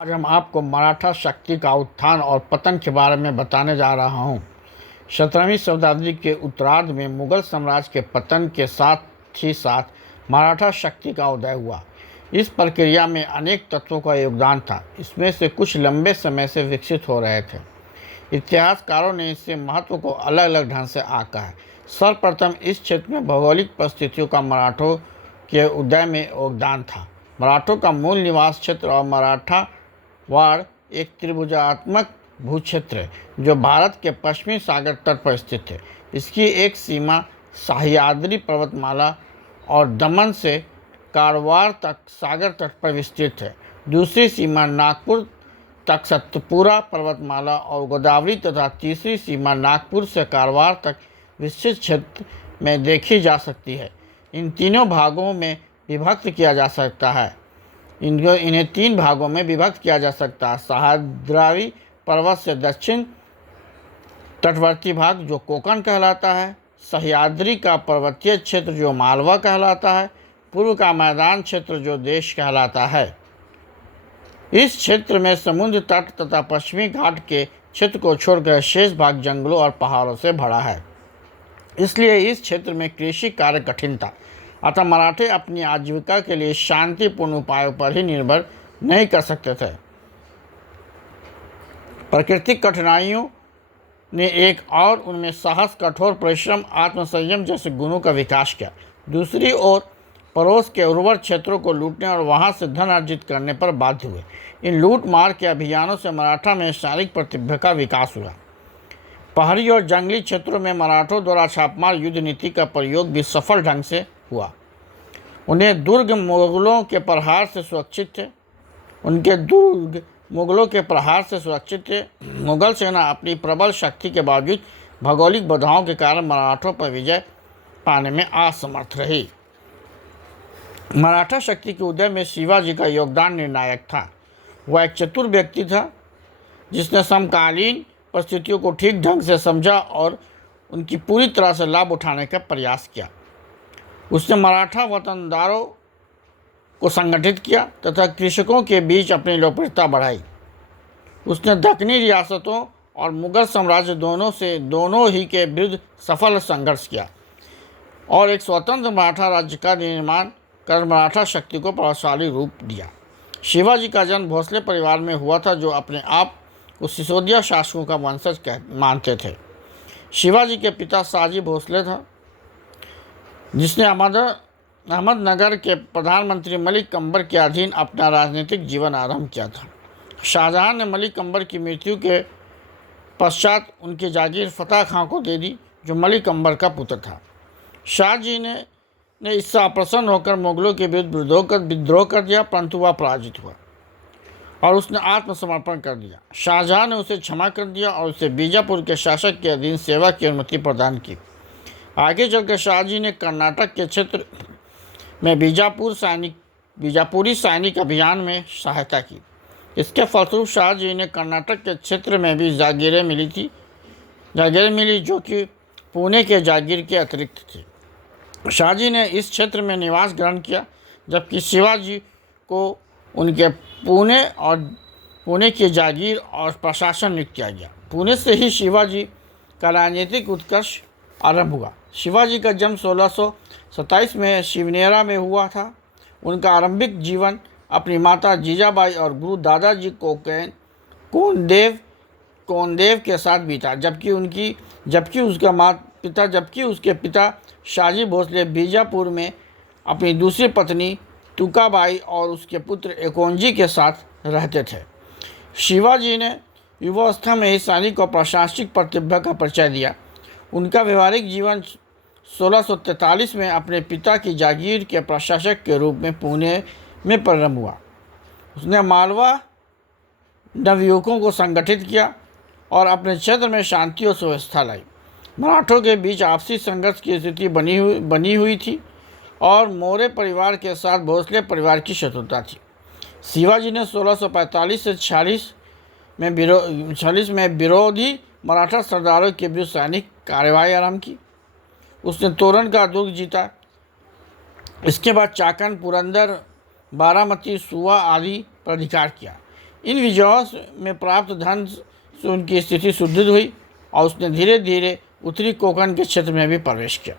आज हम आपको मराठा शक्ति का उत्थान और पतन के बारे में बताने जा रहा हूँ। 17वीं शताब्दी के उत्तरार्ध में मुगल साम्राज्य के पतन के साथ ही साथ मराठा शक्ति का उदय हुआ। इस प्रक्रिया में अनेक तत्वों का योगदान था। इसमें से कुछ लंबे समय से विकसित हो रहे थे। इतिहासकारों ने इससे महत्व को अलग अलग ढंग से आंका है। सर्वप्रथम इस क्षेत्र में भौगोलिक परिस्थितियों का मराठों के उदय में योगदान था। मराठों का मूल निवास क्षेत्र और मराठा वाड़ एक त्रिभुजात्मक भूक्षेत्र है जो भारत के पश्चिमी सागर तट पर स्थित है। इसकी एक सीमा सह्याद्री पर्वतमाला और दमन से कारवार तक सागर तट पर विस्तृत है। दूसरी सीमा नागपुर तक सतपुरा पर्वतमाला और गोदावरी तथा तीसरी सीमा नागपुर से कारवार तक विस्तृत क्षेत्र में देखी जा सकती है। इन तीनों भागों में विभक्त किया जा सकता है। इन्हें तीन भागों में विभक्त किया जा सकता है। सह्याद्री पर्वत से दक्षिण तटवर्ती भाग जो कोंकण कहलाता है, सह्याद्री का पर्वतीय क्षेत्र जो मालवा कहलाता है, पूर्व का मैदान क्षेत्र जो देश कहलाता है। इस क्षेत्र में समुद्र तट तथा पश्चिमी घाट के क्षेत्र को छोड़कर शेष भाग जंगलों और पहाड़ों से भरा है। इसलिए इस क्षेत्र में कृषि कार्य कठिन था। अतः मराठे अपनी आजीविका के लिए शांतिपूर्ण उपायों पर ही निर्भर नहीं कर सकते थे। प्राकृतिक कठिनाइयों ने एक और उनमें साहस, कठोर परिश्रम, आत्मसंयम जैसे गुणों का विकास किया। दूसरी ओर पड़ोस के उर्वर क्षेत्रों को लूटने और वहां से धन अर्जित करने पर बाध्य हुए। इन लूट मार के अभियानों से मराठा में शारीरिक प्रतिभा का विकास हुआ। पहाड़ी और जंगली क्षेत्रों में मराठों द्वारा छापमार युद्ध नीति का प्रयोग भी सफल ढंग से हुआ। उन्हें दुर्ग मुगलों के प्रहार से सुरक्षित थे। मुगल सेना अपनी प्रबल शक्ति के बावजूद भौगोलिक बाधाओं के कारण मराठों पर विजय पाने में असमर्थ रही। मराठा शक्ति के उदय में शिवाजी का योगदान निर्णायक था। वह एक चतुर व्यक्ति था जिसने समकालीन परिस्थितियों को ठीक ढंग से समझा और उनकी पूरी तरह से लाभ उठाने का प्रयास किया। उसने मराठा वतनदारों को संगठित किया तथा कृषकों के बीच अपनी लोकप्रियता बढ़ाई। उसने दक्षिणी रियासतों और मुगल साम्राज्य दोनों ही के विरुद्ध सफल संघर्ष किया और एक स्वतंत्र मराठा राज्य का निर्माण कर मराठा शक्ति को प्रभावशाली रूप दिया। शिवाजी का जन्म भोसले परिवार में हुआ था जो अपने आप को सिसोदिया शासकों का वंशज मानते थे। शिवाजी के पिता शाहजी भोसले था जिसने अहमदनगर के प्रधानमंत्री मलिक कंबर के अधीन अपना राजनीतिक जीवन आरंभ किया था। शाहजहां ने मलिक कंबर की मृत्यु के पश्चात उनकी जागीर फतेह खां को दे दी जो मलिक कंबर का पुत्र था। शाहजी ने इससे अप्रसन्न होकर मुगलों के विरुद्ध विद्रोह कर दिया, परंतु वह पराजित हुआ और उसने आत्मसमर्पण कर दिया। शाहजहां ने उसे क्षमा कर दिया और उसे बीजापुर के शासक के अधीन सेवा की अनुमति प्रदान की। आगे चलकर शाहजी ने कर्नाटक के क्षेत्र में बीजापुरी सैनिक अभियान में सहायता की। इसके फलस्वरूप शाहजी ने कर्नाटक के क्षेत्र में भी जागीरें मिली जो कि पुणे के जागीर के अतिरिक्त थी। शाहजी ने इस क्षेत्र में निवास ग्रहण किया जबकि शिवाजी को उनके पुणे की जागीर और प्रशासन नियुक्त किया गया। पुणे से ही शिवाजी का राजनीतिक उत्कर्ष आरंभ हुआ। शिवाजी का जन्म 1627 में शिवनेरा में हुआ था। उनका आरंभिक जीवन अपनी माता जीजाबाई और गुरु दादाजी कोंडेव के साथ बीता जबकि उसके पिता शाहजी भोसले बीजापुर में अपनी दूसरी पत्नी तुकाबाई और उसके पुत्र एकोनजी के साथ रहते थे। शिवाजी ने युवावस्था में ही सैनिक और प्रशासनिक प्रतिभा का परिचय दिया। उनका व्यवहारिक जीवन 1643 में अपने पिता की जागीर के प्रशासक के रूप में पुणे में प्रारंभ हुआ। उसने मालवा नवयुवकों को संगठित किया और अपने क्षेत्र में शांति और सुव्यवस्था लाई। मराठों के बीच आपसी संघर्ष की स्थिति बनी हुई थी और मौर्य परिवार के साथ भोसले परिवार की शत्रुता थी। शिवाजी ने 1645 से 46 में विरोधी मराठा सरदारों के विरुद्ध सैनिक कार्रवाई आरंभ की। उसने तोरण का दुर्ग जीता। इसके बाद चाकन, पुरंदर, बारामती, सुआ आदि पर अधिकार किया। इन विजयों में प्राप्त धन से उनकी स्थिति सुदृढ़ हुई और उसने धीरे धीरे उत्तरी कोंकण के क्षेत्र में भी प्रवेश किया।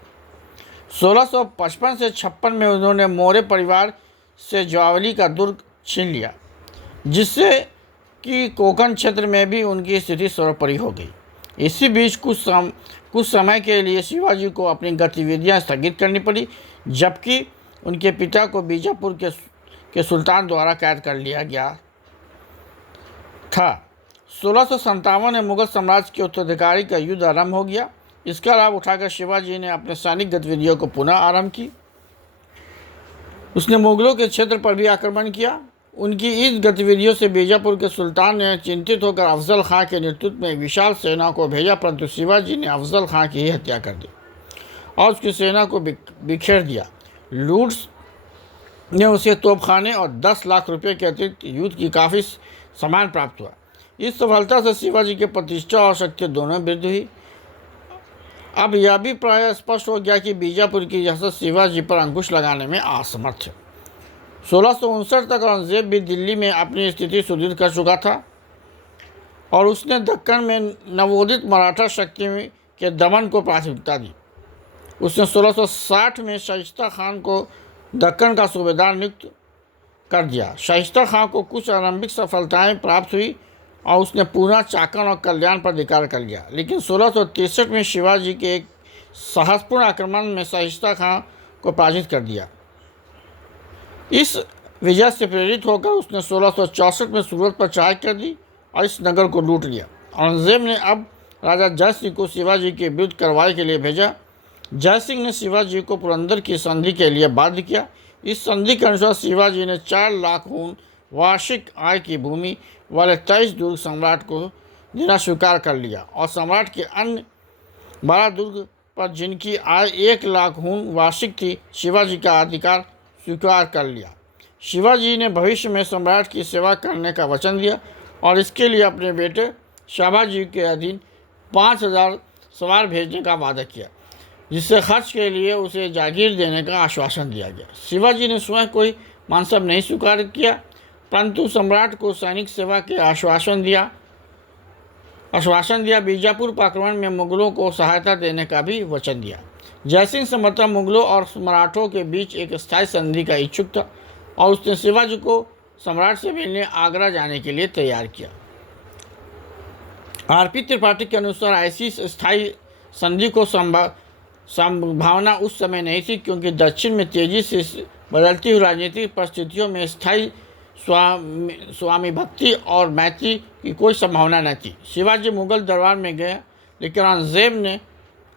1655 से 56 में उन्होंने मौर्य परिवार से ज्वावली का दुर्ग छीन लिया, जिससे कि कोंकण क्षेत्र में भी उनकी स्थिति सर्वोपरि हो गई। इसी बीच कुछ समय के लिए शिवाजी को अपनी गतिविधियां स्थगित करनी पड़ी, जबकि उनके पिता को बीजापुर के सुल्तान द्वारा कैद कर लिया गया था। 1657 में मुगल साम्राज्य के उत्तराधिकारी का युद्ध आरंभ हो गया। इसका लाभ उठाकर शिवाजी ने अपने सैनिक गतिविधियों को पुनः आरंभ की। उसने मुगलों के क्षेत्र पर भी आक्रमण किया। उनकी इस गतिविधियों से बीजापुर के सुल्तान ने चिंतित होकर अफजल खां के नेतृत्व में एक विशाल सेना को भेजा, परंतु शिवाजी ने अफजल खां की ही हत्या कर दी और उसकी सेना को बिखेर दिया। लूट ने उसे तोपखाने और 10 लाख रुपए के अतिरिक्त युद्ध की काफ़ी सामान प्राप्त हुआ। इस सफलता से शिवाजी की प्रतिष्ठा और शक्ति दोनों वृद्धि हुई। अब यह भी प्राय स्पष्ट हो गया कि बीजापुर की रियासत शिवाजी पर अंकुश लगाने में असमर्थ है। 1659 तक औरंगजेब भी दिल्ली में अपनी स्थिति सुदृढ़ कर चुका था और उसने दक्कन में नवोदित मराठा शक्ति के दमन को प्राथमिकता दी। उसने 1660 में शाइस्ता खान को दक्कन का सूबेदार नियुक्त कर दिया। शाइस्ता खान को कुछ आरंभिक सफलताएं प्राप्त हुई और उसने पूना, चाकन और कल्याण पर अधिकार कर लिया, लेकिन 1663 में शिवाजी के एक साहसपूर्ण आक्रमण में शाइस्ता खान को पराजित कर दिया। इस विजय से प्रेरित होकर उसने 1664 में सूरत पर चढ़ाई कर दी और इस नगर को लूट लिया। औरंगजेब ने अब राजा जय सिंह को शिवाजी के विरुद्ध कार्रवाई के लिए भेजा। जय सिंह ने शिवाजी को पुरंदर की संधि के लिए बाध्य किया। इस संधि के अनुसार शिवाजी ने 4 लाख ऊन वार्षिक आय की भूमि वाले 23 दुर्ग सम्राट को देना स्वीकार कर लिया और सम्राट के अन्य 12 दुर्ग पर जिनकी आय 1 लाख ऊन वार्षिक थी, शिवाजी का अधिकार स्वीकार कर लिया। शिवाजी ने भविष्य में सम्राट की सेवा करने का वचन दिया और इसके लिए अपने बेटे शाबाजी के अधीन 5000 सवार भेजने का वादा किया, जिससे खर्च के लिए उसे जागीर देने का आश्वासन दिया गया। शिवाजी ने स्वयं कोई मानसब नहीं स्वीकार किया, परंतु सम्राट को सैनिक सेवा के आश्वासन दिया। बीजापुर पर आक्रमण में मुगलों को सहायता देने का भी वचन दिया। जयसिंह समर्था मुगलों और मराठों के बीच एक स्थायी संधि का इच्छुक था और उसने शिवाजी को सम्राट से मिलने आगरा जाने के लिए तैयार किया। आरपी त्रिपाठी के अनुसार ऐसी स्थायी संधि को संभावना उस समय नहीं थी, क्योंकि दक्षिण में तेजी से बदलती हुई राजनीतिक परिस्थितियों में स्थायी स्वामी भक्ति और मैत्री की कोई संभावना न थी। शिवाजी मुगल दरबार में गए, लेकिन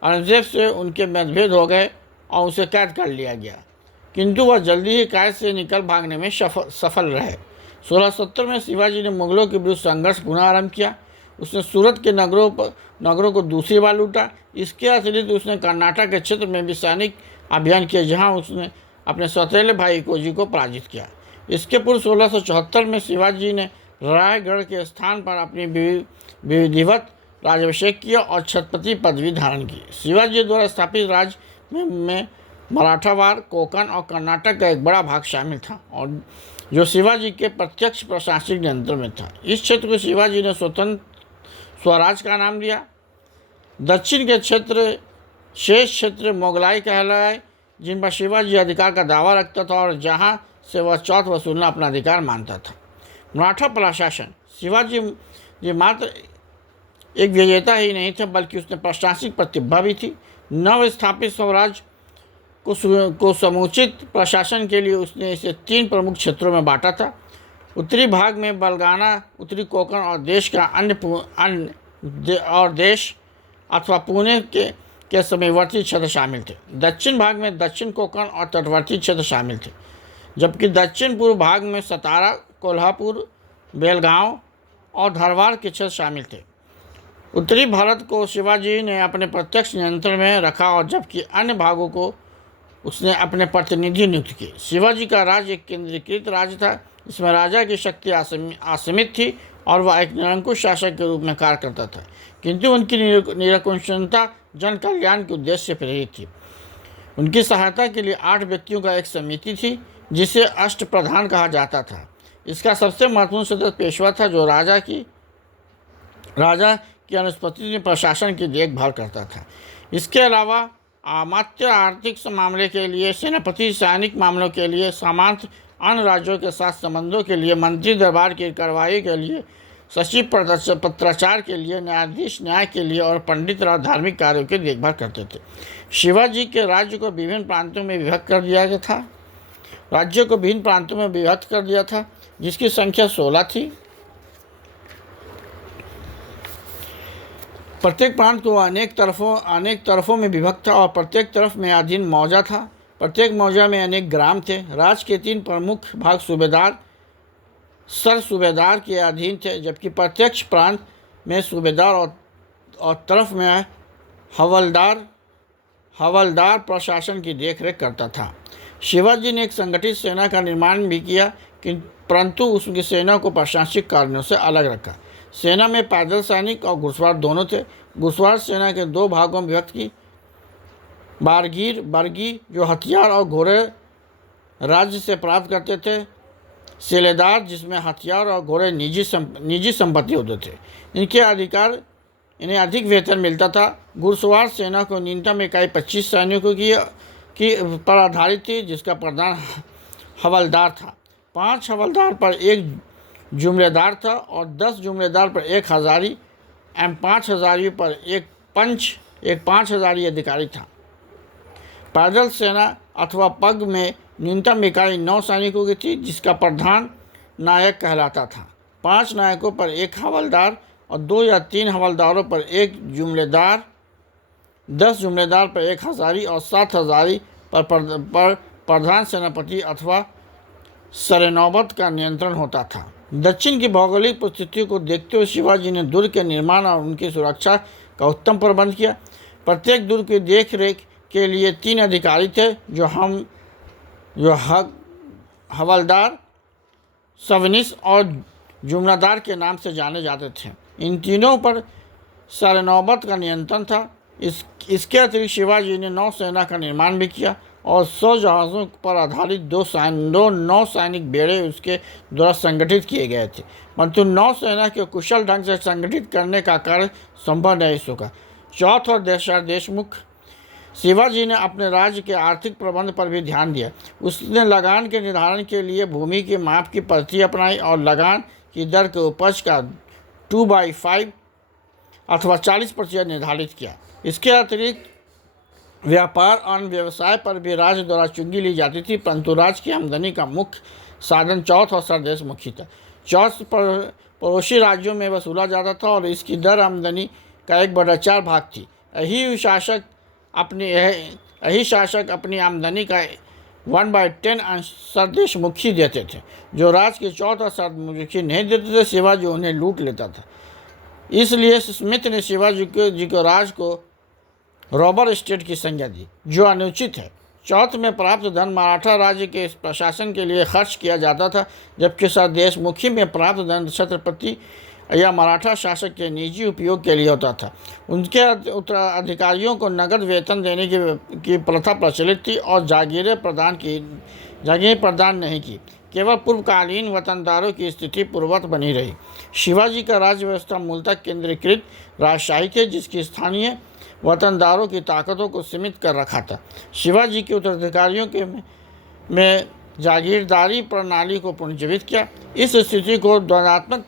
औरंगजेब से उनके मतभेद हो गए और उसे कैद कर लिया गया, किंतु वह जल्दी ही कैद से निकल भागने में सफल रहे। 1670 में शिवाजी ने मुगलों के विरुद्ध संघर्ष पुनः आरंभ किया। उसने सूरत के नगरों को दूसरी बार लूटा। इसके अतिरिक्त उसने कर्नाटक के क्षेत्र में भी सैनिक अभियान किया, जहां उसने अपने सौतेले भाई कोजी को पराजित किया। इसके पूर्व 1674 में शिवाजी ने रायगढ़ के स्थान पर अपनी विधिवत राज्याभिषेक किया और छत्रपति पदवी धारण की। शिवाजी द्वारा स्थापित राज्य में मराठावाड़, कोंकण और कर्नाटक का एक बड़ा भाग शामिल था और जो शिवाजी के प्रत्यक्ष प्रशासनिक नियंत्रण में था। इस क्षेत्र को शिवाजी ने स्वतंत्र स्वराज का नाम दिया। दक्षिण के शेष क्षेत्र मोगलाई कहलाए, जिन पर शिवाजी अधिकार का दावा रखता था और जहां से वह चौथ वसूलना अपना अधिकार मानता था। मराठा प्रशासन शिवाजी मात्र एक विजेता ही नहीं थे, बल्कि उसने प्रशासनिक प्रतिभा भी थी। नव स्थापित स्वराज को समुचित प्रशासन के लिए उसने इसे 3 प्रमुख क्षेत्रों में बांटा था। उत्तरी भाग में बलगाना, उत्तरी कोंकण और देश का देश अथवा पुणे के समीपवर्ती क्षेत्र शामिल थे। दक्षिण भाग में दक्षिण कोंकण और तटवर्ती क्षेत्र शामिल थे, जबकि दक्षिण पूर्व भाग में सतारा, कोल्हापुर, बेलगांव और धारवाड़ के क्षेत्र शामिल थे। उत्तरी भारत को शिवाजी ने अपने प्रत्यक्ष नियंत्रण में रखा और जबकि अन्य भागों को उसने अपने प्रतिनिधि नियुक्त किए। शिवाजी का राज्य एक केंद्रीकृत राज्य था, इसमें राजा की शक्ति असीमित थी और वह एक निरंकुश शासक के रूप में कार्य करता था, किंतु उनकी निरंकुशता जन कल्याण के उद्देश्य से प्रेरित थी। उनकी सहायता के लिए 8 व्यक्तियों का एक समिति थी, जिसे अष्टप्रधान कहा जाता था। इसका सबसे महत्वपूर्ण सदस्य पेशवा था, जो राजा की अनुपस्थिति में प्रशासन की देखभाल करता था। इसके अलावा अमात्य आर्थिक मामले के लिए, सेनापति सैनिक मामलों के लिए, सामंत अन्य राज्यों के साथ संबंधों के लिए, मंत्री दरबार की कार्रवाई के लिए, सचिव पत्राचार के लिए, न्यायाधीश न्याय के लिए और पंडित राव धार्मिक कार्यों की देखभाल करते थे। शिवाजी के राज्य को विभिन्न प्रांतों में विभक्त कर दिया गया था। राज्यों को विभिन्न प्रांतों में विभक्त कर दिया था, जिसकी संख्या 16 थी। प्रत्येक प्रांत को अनेक तरफों में विभक्त था और प्रत्येक तरफ में अधीन मौजा था। प्रत्येक मौजा में अनेक ग्राम थे। राज्य के 3 प्रमुख भाग सूबेदार, सर सूबेदार के अधीन थे, जबकि प्रत्यक्ष प्रांत में सूबेदार और तरफ में हवलदार प्रशासन की देखरेख करता था। शिवाजी ने एक संगठित सेना का निर्माण भी किया, परंतु उसकी सेना को प्रशासनिक कारणों से अलग रखा। सेना में पैदल सैनिक और घुड़सवार दोनों थे। घुड़सवार सेना के 2 भागों में विभक्त की। बर्गी, जो हथियार और घोड़े राज्य से प्राप्त करते थे। सेलेदार, जिसमें हथियार और घोड़े निजी संपत्ति होते थे। इन्हें अधिक वेतन मिलता था। घुड़सवार सेना को न्यूनतम इकाई 25 सैनिकों की पर आधारित थी, जिसका प्रधान हवलदार था। 5 हवलदार पर 1 जुमलेदार था और 10 जुमलेदार पर 1 हजारी एवं 5 हजारियों पर एक 5 हजारी अधिकारी था। पैदल सेना अथवा पग में न्यूनतम इकाई 9 सैनिकों की थी, जिसका प्रधान नायक कहलाता था। 5 नायकों पर 1 हवलदार और 2 या 3 हवलदारों पर 1 जुमलेदार, 10 जुमलेदार पर 1 हजारी और 7 हजारी पर प्रधान सेनापति अथवा सरेनौबत का नियंत्रण होता था। दक्षिण की भौगोलिक परिस्थितियों को देखते हुए शिवाजी ने दुर्ग के निर्माण और उनकी सुरक्षा का उत्तम प्रबंध किया। प्रत्येक दुर्ग की देखरेख के लिए 3 अधिकारी थे, जो हवलदार, सवनिस और जुमलादार के नाम से जाने जाते थे। इन तीनों पर सरेनौबत का नियंत्रण था। इसके अतिरिक्त शिवाजी ने नौसेना का निर्माण भी किया और 100 जहाज़ों पर आधारित 2 नौसैनिक बेड़े उसके द्वारा संगठित किए गए थे, परंतु नौसेना के कुशल ढंग से संगठित करने का कार्य संभव नहीं सका। चौथ और देशमुख शिवाजी ने अपने राज्य के आर्थिक प्रबंध पर भी ध्यान दिया। उसने लगान के निर्धारण के लिए भूमि के माप की पद्धति अपनाई और लगान की दर के उपज का 2/5 अथवा 40% निर्धारित किया। इसके अतिरिक्त व्यापार और व्यवसाय पर भी राज्य द्वारा चुंगी ली जाती थी, परंतु राज्य की आमदनी का मुख्य साधन चौथ और सरदेशमुखी था। चौथ पर पड़ोसी राज्यों में वसूला जाता था और इसकी दर आमदनी का 1/4 भाग थी। यही शासक अपनी आमदनी का 1/10 अंश सरदेशमुखी देते थे। जो राज्य के चौथ और सरदेशमुखी नहीं देते थे, शिवाजी उन्हें लूट लेता था। इसलिए स्मिथ ने शिवाजी को राज को रॉबर स्टेट की संज्ञा दी, जो अनुचित है। चौथ में प्राप्त धन मराठा राज्य के प्रशासन के लिए खर्च किया जाता था, जबकि सरदेशमुखी में प्राप्त धन छत्रपति या मराठा शासक के निजी उपयोग के लिए होता था। उनके उत्तराधिकारियों को नगद वेतन देने की प्रथा प्रचलित थी और जागीरें प्रदान नहीं की। केवल पूर्वकालीन वतनदारों की स्थिति पूर्ववत बनी रही। शिवाजी का राज्य व्यवस्था मूलतः केंद्रीकृत राजशाही थी, जिसकी स्थानीय वतनदारों की ताकतों को सीमित कर रखा था। शिवाजी के उत्तराधिकारियों में जागीरदारी प्रणाली को पुनर्जीवित किया। इस स्थिति को द्वंद्वात्मक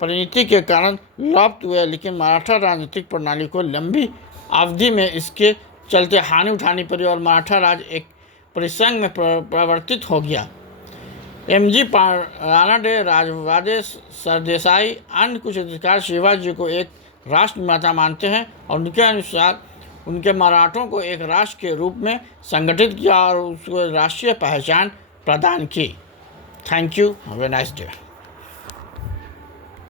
परिणति के कारण लुप्त हुए, लेकिन मराठा राजनीतिक प्रणाली को लंबी अवधि में इसके चलते हानि उठानी पड़ी और मराठा राज्य एक परिसंघ में परिवर्तित हो गया। M.G. रानाडे, राजवाड़े, सरदेसाई, अन्य कुछ अधिकार शिवाजी को एक राष्ट्र निर्माता मानते हैं और उनके अनुसार उनके मराठों को एक राष्ट्र के रूप में संगठित किया और उसको राष्ट्रीय पहचान प्रदान की। Thank you, have a nice day.